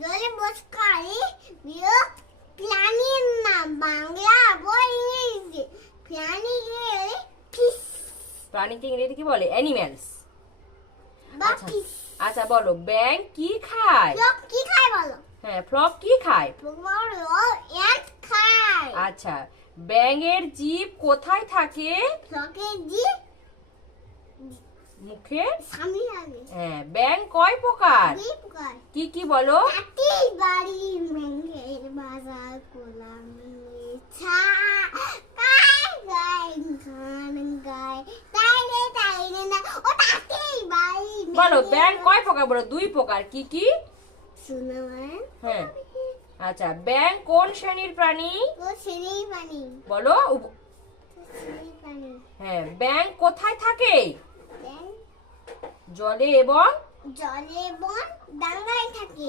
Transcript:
জলে বস খায় প্রাণীর নাম বাংলা বই ইংরেজি প্রাণীকে ইংরেজি কি বলে? অ্যানিম্যালস। বা আচ্ছা ফিশ। আচ্ছা বলো, ব্যাঙ কি খায়? ফ্রগ কি খায় বলো? হ্যাঁ, ফ্রগ কি খায়? ফ্রগ বলো এন্ট খায়। আচ্ছা, ব্যাঙের জিভ কোথায় থাকে? ফ্রগের জিভ মুখে। সামনে লাগে। হ্যাঁ, ব্যাঙ কয় প্রকার? দুই প্রকার। কি কি বলো? চারটি বাড়ি মেঘের বাজার কোলাম ছা কাই গায় গান গায় তাইরে তাইরে না ও তারটি বাড়ি বলো, ব্যাঙ কয় প্রকার? বলো, দুই প্রকার। কি কি? শুনবেন। হ্যাঁ। আচ্ছা, ব্যাঙ কোন শ্রেণীর প্রাণী? ও সেই পানি বলো। সেই পানি হ্যাঁ, ব্যাঙ কোথায় থাকে? দেন জলে এবং জলে বন ডাঙ্গায় থাকে।